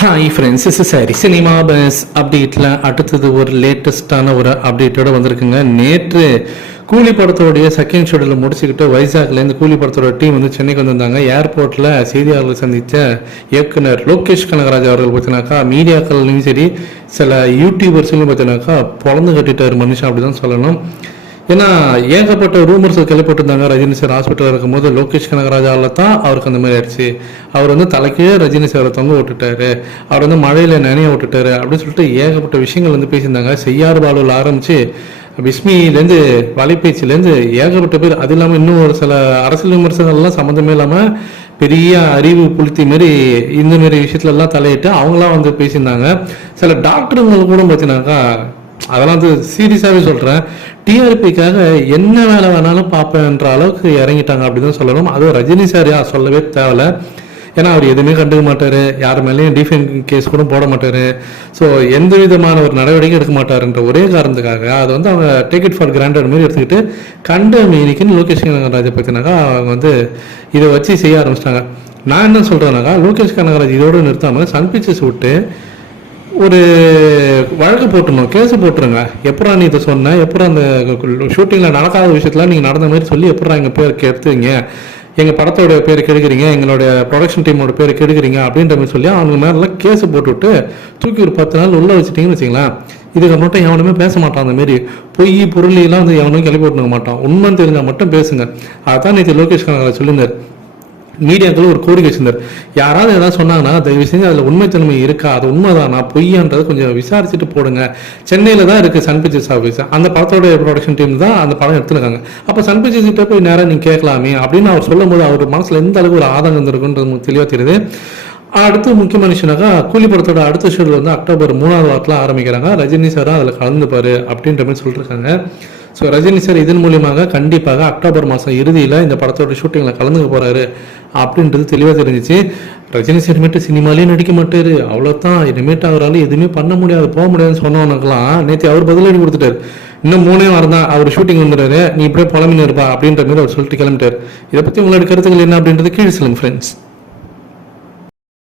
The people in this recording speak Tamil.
Hi friends is sorry cinema buzz அப்டேட்டில் அடுத்தது ஒரு லேட்டஸ்டான ஒரு அப்டேட்டோட வந்திருக்குங்க. நேற்று கூலி படத்தோடைய செகண்ட் ஷெடியூலில் முடிச்சுக்கிட்டு வைசாக்லேருந்து கூலி படத்தோட டீம் வந்து சென்னைக்கு வந்திருந்தாங்க. ஏர்போர்ட்டில் செய்தியாளர்களை சந்தித்த இயக்குனர் லோகேஷ் கனகராஜ் அவர்கள் பார்த்தீங்கன்னாக்கா மீடியாக்கள்லையும் சரி சில யூடியூபர்ஸ்லையும் பார்த்தீங்கன்னாக்கா பிறந்து கட்டிட்டார் மனுஷன் அப்படி தான் சொல்லணும். ஏன்னா ஏகப்பட்ட ரூமர்ஸ் கிளப்பிட்டிருந்தாங்க ரஜினி சார் ஹாஸ்பிட்டலில் இருக்கும்போது லோகேஷ் கனகராஜாவில் தான் அவருக்கு அந்த மாதிரி ஆயிடுச்சு. அவர் வந்து தலைக்கே ரஜினி சாரை தொங்க விட்டுட்டாரு. அவர் வந்து மழையில் நனைய விட்டுட்டாரு அப்படின்னு சொல்லிட்டு ஏகப்பட்ட விஷயங்கள் வந்து பேசியிருந்தாங்க. செய்யாறு பாலுவில் ஆரம்பித்து விஸ்மிலேருந்து வலைபேச்சிலேருந்து ஏகப்பட்ட பேர். அது இல்லாமல் இன்னும் ஒரு சில அரசியல் விமர்சனங்கள்லாம் சம்மந்தமே இல்லாமல் பெரிய அறிவு புளுத்தி மாரி இந்த மாரி விஷயத்துலலாம் தலையிட்டு அவங்களாம் வந்து பேசியிருந்தாங்க. சில டாக்டருங்க கூட பார்த்தீங்கன்னாக்கா அதெல்லாம் வந்து சீரியஸாகவே சொல்கிறேன் டிஆர்பிக்காக என்ன வேலை வேணாலும் பார்ப்பேன்ற அளவுக்கு இறங்கிட்டாங்க அப்படின்னு தான் சொல்லணும். அதுவும் ரஜினி சார் யார் சொல்லவே தேவையில்ல. ஏன்னா அவர் எதுவுமே கண்டுக்க மாட்டார். யார் மேலேயும் டிஃபென் கேஸ் கூட போட மாட்டார். ஸோ எந்த விதமான ஒரு நடவடிக்கை எடுக்க மாட்டாருன்ற ஒரே காரணத்துக்காக அதை வந்து அவங்க டேக் இட் ஃபார் கிராண்டட் மாதிரி எடுத்துக்கிட்டு கண்ட மீனிக்குன்னு லோகேஷ் கனகராஜை பற்றினாக்கா அவங்க வந்து இதை வச்சு செய்ய ஆரம்பிச்சிட்டாங்க. நான் என்ன சொல்கிறேன்னாக்கா லோகேஷ் கனகராஜ் இதோடு நிறுத்தாமல் சன் பிக்சர்ஸ் விட்டு ஒரு வழக்கு போட்டுருணும் கேஸ் போட்டுருங்க. எப்படா நீ இதை சொன்ன? எப்படா அந்த ஷூட்டிங்கில் நடக்காத விஷயத்துல நீங்கள் நடந்த மாதிரி சொல்லி எப்படா எங்கள் பேர் எடுத்துங்க எங்கள் படத்தோட பேர் கெடுக்குறீங்க? எங்களுடைய ப்ரொடக்ஷன் டீமோட பேர் கெடுக்குறீங்க? அப்படின்ற மாதிரி சொல்லி அவங்க மேலாம் கேஸ் போட்டுவிட்டு தூக்கி ஒரு பத்து நாள் உள்ளே வச்சுட்டிங்கன்னு வச்சுங்களேன் மட்டும் எவனுமே பேச மாட்டான் அந்த மாரி. பொய் பொருளையெல்லாம் வந்து எவனும் கிளப்பி போட்டுக்க மாட்டான். உண்மைன்னு தெரிஞ்சால் மட்டும் பேசுங்க. அதான் நேற்று லோகேஷ் கனகராஜ் சொல்லியிருந்தார். மீடியாக்கள் ஒரு கோரிக்கை வச்சிருந்தார். யாராவது ஏதாவது சொன்னாங்கன்னா தயவு செஞ்சு அதில் உண்மைத்தன்மை இருக்கா? அது உண்மைதானா? பொய்யான்றதை கொஞ்சம் விசாரிச்சுட்டு போடுங்க. சென்னையில் தான் இருக்குது சன் பிக்சர்ஸ் ஆஃபீஸ் அந்த படத்தோட ப்ரொடக்ஷன் டீம் தான் அந்த படம் எடுத்துருக்காங்க. அப்போ சன் பிக்சர்ஸ் கிட்ட போய் நேராக நீங்கள் கேட்கலாமே அப்படின்னு அவர் சொல்லும்போது அவர் மனசில் எந்த அளவுக்கு ஒரு ஆதங்கம் இருந்திருக்குன்றது நமக்கு தெளிவாக தெரியுது. அடுத்து முக்கியமான விஷயம்னாக்கா கூலி படத்தோட அடுத்த ஷெடியூல் வந்து அக்டோபர் மூணாவது வாரத்தில் ஆரம்பிக்கிறாங்க. ரஜினி சாரும் அதில் கலந்துப்பார் அப்படின்ற மாதிரி சொல்லியிருக்காங்க ஸோ ரஜினி சார் இதன் மூலியமாக கண்டிப்பாக அக்டோபர் மாதம் இறுதியில் இந்த படத்தோட ஷூட்டிங்கில் கலந்துக்க போகிறாரு அப்படின்றது தெளிவாக தெரிஞ்சிச்சு. ரஜினி சார் மட்டும் சினிமாலேயே நடிக்க மாட்டார். அவ்வளோதான் இனிமேட்டு அவரால் எதுவுமே பண்ண முடியாது போக முடியாதுன்னு சொன்னவனுக்கெல்லாம் நேற்று அவர் பதிலடி கொடுத்துட்டார். இன்னும் மூணே வாரம் தான் அவர் ஷூட்டிங் வந்துடுறாரு. நீ இப்படியே புலம்பின்னு இருப்பா அப்படின்ற மாதிரி அவர் சொல்லிட்டு கிளம்பிட்டார். இதை பற்றி உங்களோட கருத்துக்கள் என்ன அப்படின்றது கீழ் சொல்லுங்க ஃப்ரெண்ட்ஸ்